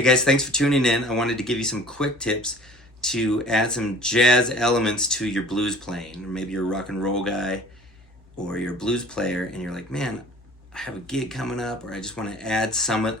Hey guys, thanks for tuning in. I wanted to give you some quick tips to add some jazz elements to your blues playing. Or maybe you're a rock and roll guy or you're a blues player and you're like, man, I have a gig coming up, or I just want to add some of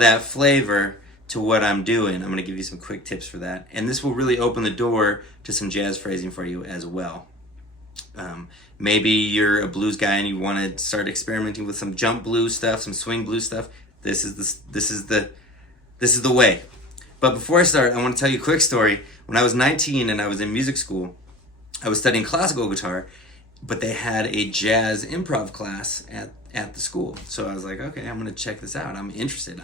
that flavor to what I'm doing. I'm going to give you some quick tips for that. And this will really open the door to some jazz phrasing for you as well. Maybe you're a blues guy and you want to start experimenting with some jump blues stuff, some swing blues stuff. This is the way. But before I start, I want to tell you a quick story. When I was 19 and I was in music school, I was studying classical guitar, but they had a jazz improv class at the school. So I was like, okay, I'm going to check this out. I'm interested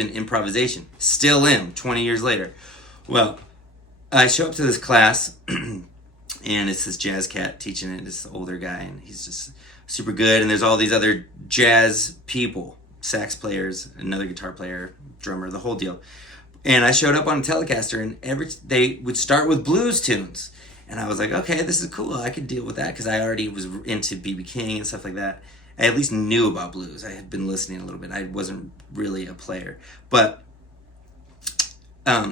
in improvisation. Still am, 20 years later. Well, I show up to this class, and it's this jazz cat teaching it, this older guy, and he's just super good. And there's all these other jazz people, sax players, another guitar player, drummer, the whole deal. And I showed up on a Telecaster, and they would start with blues tunes. And I was like, okay, this is cool. I could deal with that because I already was into B.B. King and stuff like that. I at least knew about blues. I had been listening a little bit. I wasn't really a player. But,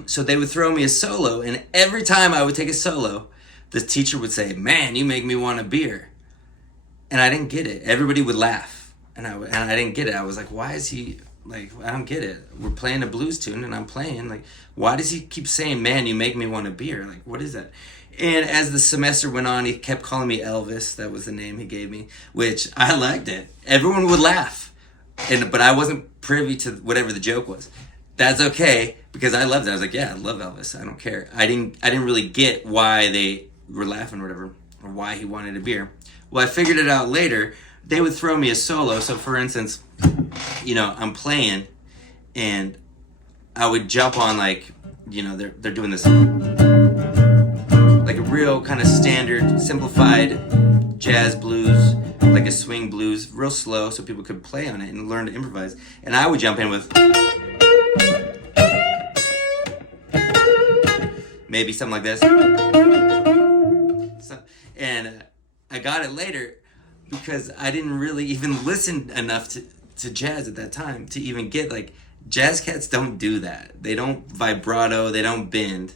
so they would throw me a solo, and every time I would take a solo, the teacher would say, man, you make me want a beer. And I didn't get it. Everybody would laugh. And I didn't get it. I was like, why is he... Like, I don't get it. We're playing a blues tune and I'm playing. Like, why does he keep saying, man, you make me want a beer? Like, what is that? And as the semester went on, he kept calling me Elvis. That was the name he gave me, which I liked it. Everyone would laugh. But I wasn't privy to whatever the joke was. That's okay, because I loved it. I was like, yeah, I love Elvis. I don't care. I didn't really get why they were laughing or whatever, or why he wanted a beer. Well, I figured it out later. They would throw me a solo. So, for instance, I'm playing, and I would jump on, like, they're doing this, like a real kind of standard, simplified jazz blues, like a swing blues, real slow, so people could play on it and learn to improvise. And I would jump in with maybe something like this. And I got it later because I didn't really even listen enough to jazz at that time to even get, like, jazz cats don't do that. They don't vibrato, they don't bend.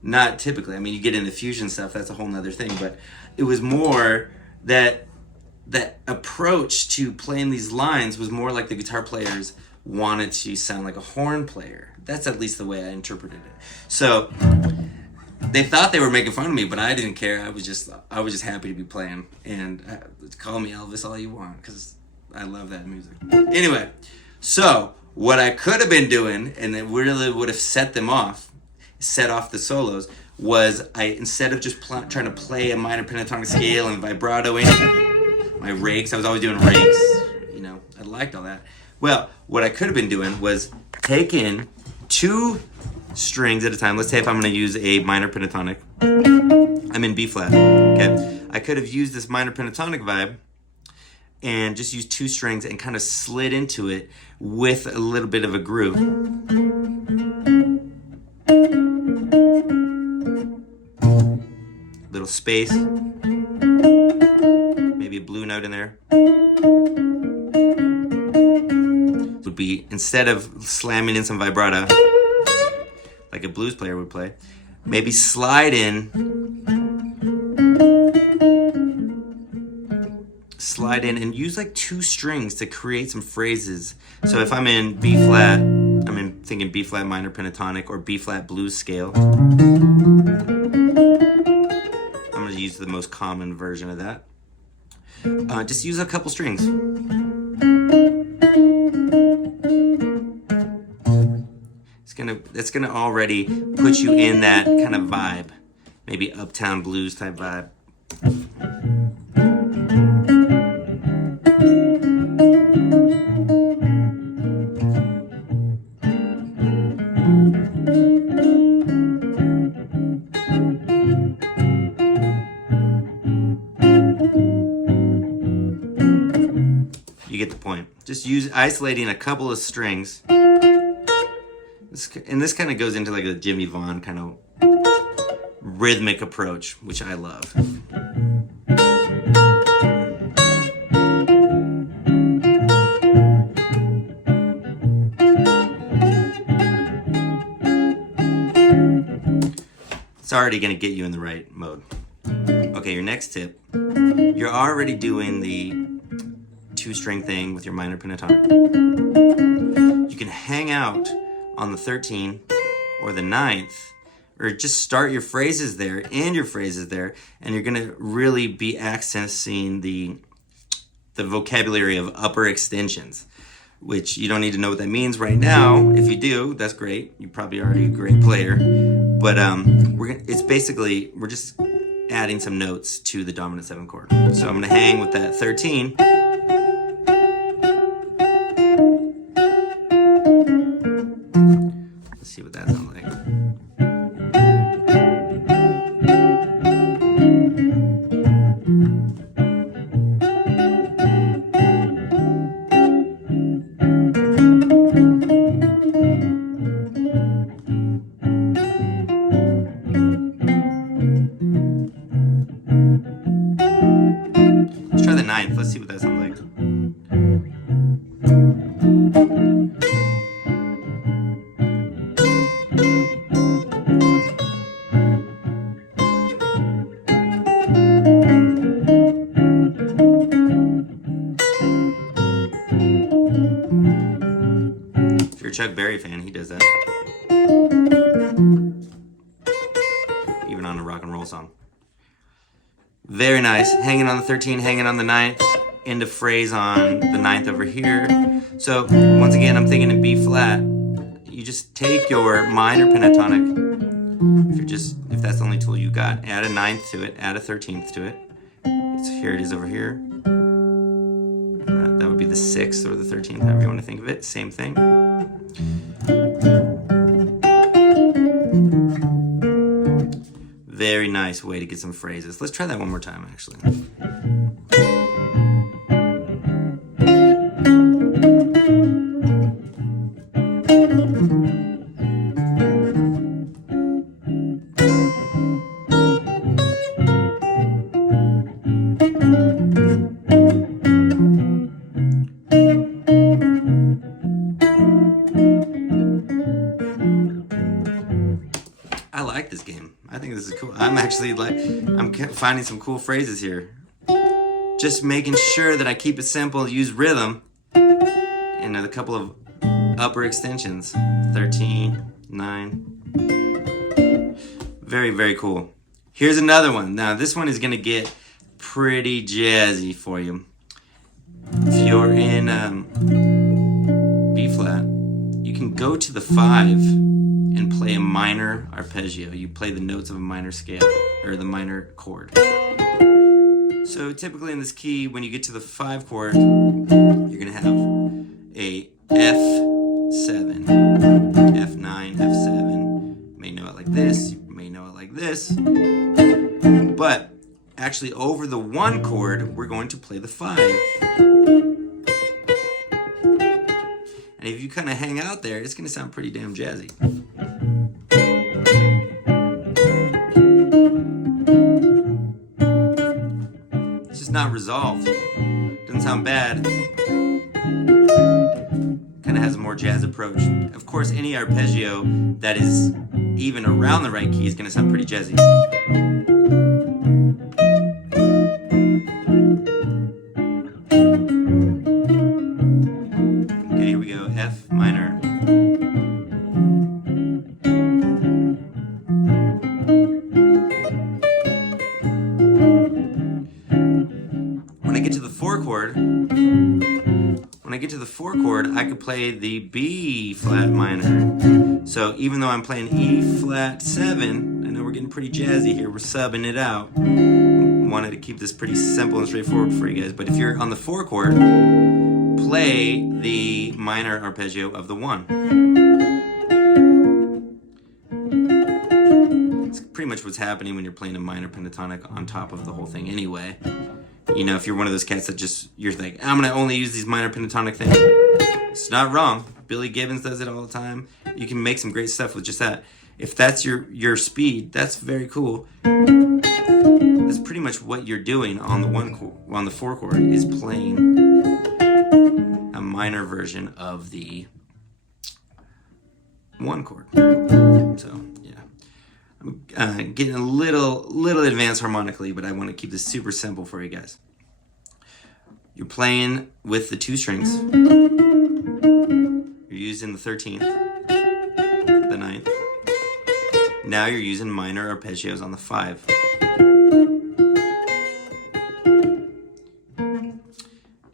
Not typically. I mean, you get into fusion stuff, that's a whole nother thing, but it was more that approach to playing these lines was more like the guitar players wanted to sound like a horn player. That's at least the way I interpreted it. So they thought they were making fun of me, but I didn't care. I was just happy to be playing. And call me Elvis all you want, because I love that music. Anyway, so what I could have been doing, and it really would have set off the solos, was instead of just trying to play a minor pentatonic scale and vibratoing my rakes, I was always doing rakes. I liked all that. Well, what I could have been doing was taking 2 strings at a time. Let's say if I'm going to use a minor pentatonic, I'm in B flat. Okay, I could have used this minor pentatonic vibe and just used 2 strings and kind of slid into it with a little bit of a groove. Little space, maybe a blue note in there. Would be, instead of slamming in some vibrato like a blues player would play, maybe slide in and use like 2 strings to create some phrases. So if I'm in B flat, thinking B flat minor pentatonic or B flat blues scale. I'm going to use the most common version of that. Just use a couple strings. That's gonna already put you in that kind of vibe, maybe uptown blues type vibe. You get the point. Just isolating a couple of strings. And this kind of goes into like a Jimmy Vaughn kind of rhythmic approach, which I love. it's already going to get you in the right mode. Okay, your next tip, you're already doing the 2-string thing with your minor pentatonic. You can hang out on the 13 or the 9th, or just start your phrases there and your phrases there, and you're going to really be accessing the vocabulary of upper extensions, which you don't need to know what that means right now. If you do, that's great. You're probably already a great player. But we're just adding some notes to the dominant 7 chord. So I'm going to hang with that 13. Let's see what that sounds like. Let's try the 9th. Let's see what that sounds like. If you're a Chuck Berry fan, he does that. Even on a rock and roll song. Very nice. Hanging on the 13, hanging on the 9th, into phrase on the 9th over here. So once again, I'm thinking in B flat. You just take your minor pentatonic. If that's the only tool you got, add a 9th to it, add a 13th to it. Here it is over here. That would be the 6th or the 13th, however you want to think of it. Same thing. Very nice way to get some phrases. Let's try that one more time, actually. I like this game. I think this is cool. I'm finding some cool phrases here. Just making sure that I keep it simple, use rhythm, and a couple of upper extensions. 13, 9. Very, very cool. Here's another one. Now, this one is going to get pretty jazzy for you. If you're in B flat, you can go to the 5 and play a minor arpeggio. You play the notes of a minor scale, or the minor chord. So typically in this key, when you get to the 5 chord, you're going to have a F7, F9, F7. You may know it like this, you may know it like this. But actually over the 1 chord, we're going to play the 5. And if you kind of hang out there, it's going to sound pretty damn jazzy. It's just not resolved. Doesn't sound bad. Kind of has a more jazz approach. Of course, any arpeggio that is even around the right key is going to sound pretty jazzy. Okay, here we go. F minor. When I get to the 4 chord, I could play the B flat minor. So even though I'm playing E flat 7, I know we're getting pretty jazzy here. We're subbing it out. Wanted to keep this pretty simple and straightforward for you guys. But if you're on the 4 chord, play the minor arpeggio of the 1. It's pretty much what's happening when you're playing a minor pentatonic on top of the whole thing anyway. You know, if you're one of those cats that you're like, I'm going to only use these minor pentatonic things. It's not wrong. Billy Gibbons does it all the time. You can make some great stuff with just that. If that's your speed, that's very cool. That's pretty much what you're doing on the 4 chord, is playing a minor version of the 1 chord. So, yeah. I'm getting a little advanced harmonically, but I want to keep this super simple for you guys. You're playing with the 2 strings. You're using the 13th, the 9th. Now you're using minor arpeggios on the 5.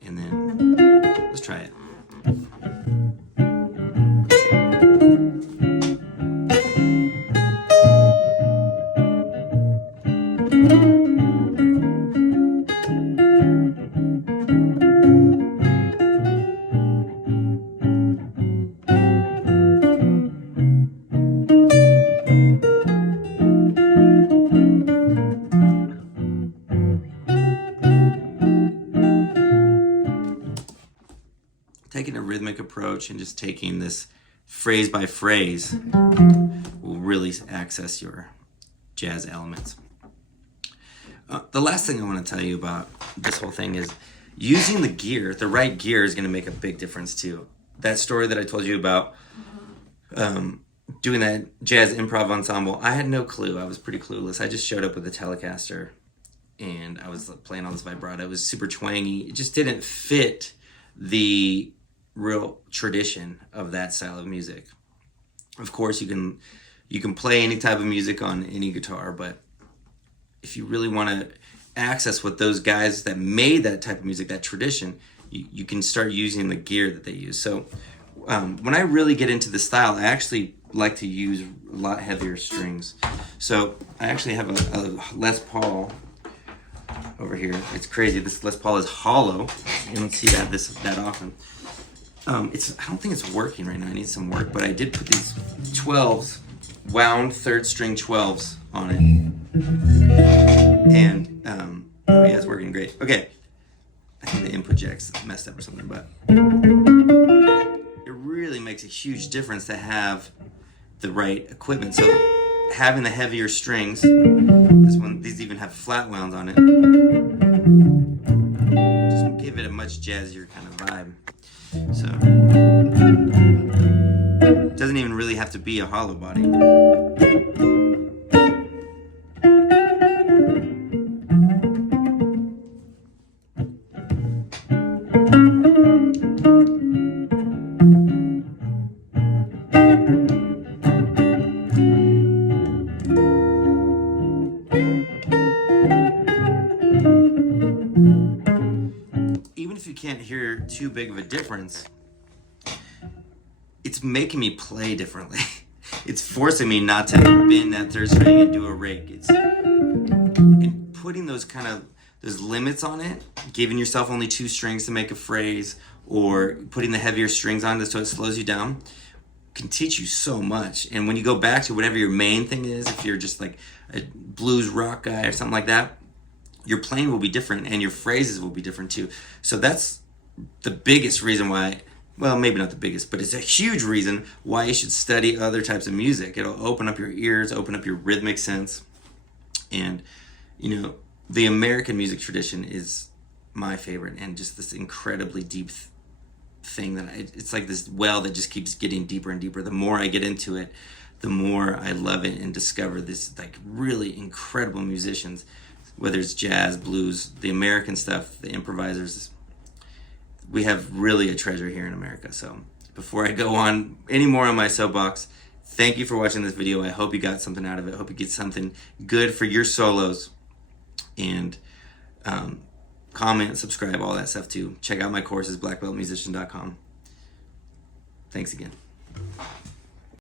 And then, let's try it. Taking a rhythmic approach and just taking this phrase by phrase will really access your jazz elements. The last thing I want to tell you about this whole thing is using the gear. The right gear is going to make a big difference too. That story that I told you about doing that jazz improv ensemble, I had no clue. I was pretty clueless. I just showed up with a Telecaster and I was playing all this vibrato. It was super twangy. It just didn't fit the real tradition of that style of music. Of course, you can play any type of music on any guitar, but if you really want to access what those guys that made that type of music, that tradition, you can start using the gear that they use. So when I really get into the style, I actually like to use a lot heavier strings. So I actually have a Les Paul over here. It's crazy. This Les Paul is hollow. You don't see that often. I don't think it's working right now. I need some work, but I did put these 12s, wound 3rd string 12s on it. And yeah, it's working great. Okay, I think the input jack's messed up or something, but it really makes a huge difference to have the right equipment. So having the heavier strings, these even have flat wounds on it, just give it a much jazzier kind of vibe. So it doesn't even really have to be a hollow body. Even if you can't hear too big of a difference, it's making me play differently. It's forcing me not to bend that 3rd string and do a rake. And putting those limits on it, giving yourself only 2 strings to make a phrase, or putting the heavier strings on so it slows you down, can teach you so much. And when you go back to whatever your main thing is, if you're just like a blues rock guy or something like that, your playing will be different and your phrases will be different too. So that's the biggest reason why, well, maybe not the biggest, but it's a huge reason why you should study other types of music. It'll open up your ears, open up your rhythmic sense. And, the American music tradition is my favorite, and just this incredibly deep thing that it's like this well that just keeps getting deeper and deeper. The more I get into it, the more I love it and discover this like really incredible musicians, whether it's jazz, blues, the American stuff, the improvisers. We have really a treasure here in America. So before I go on any more on my soapbox, thank you for watching this video. I hope you got something out of it. I hope you get something good for your solos. And comment, subscribe, all that stuff too. Check out my courses, blackbeltmusician.com. Thanks again.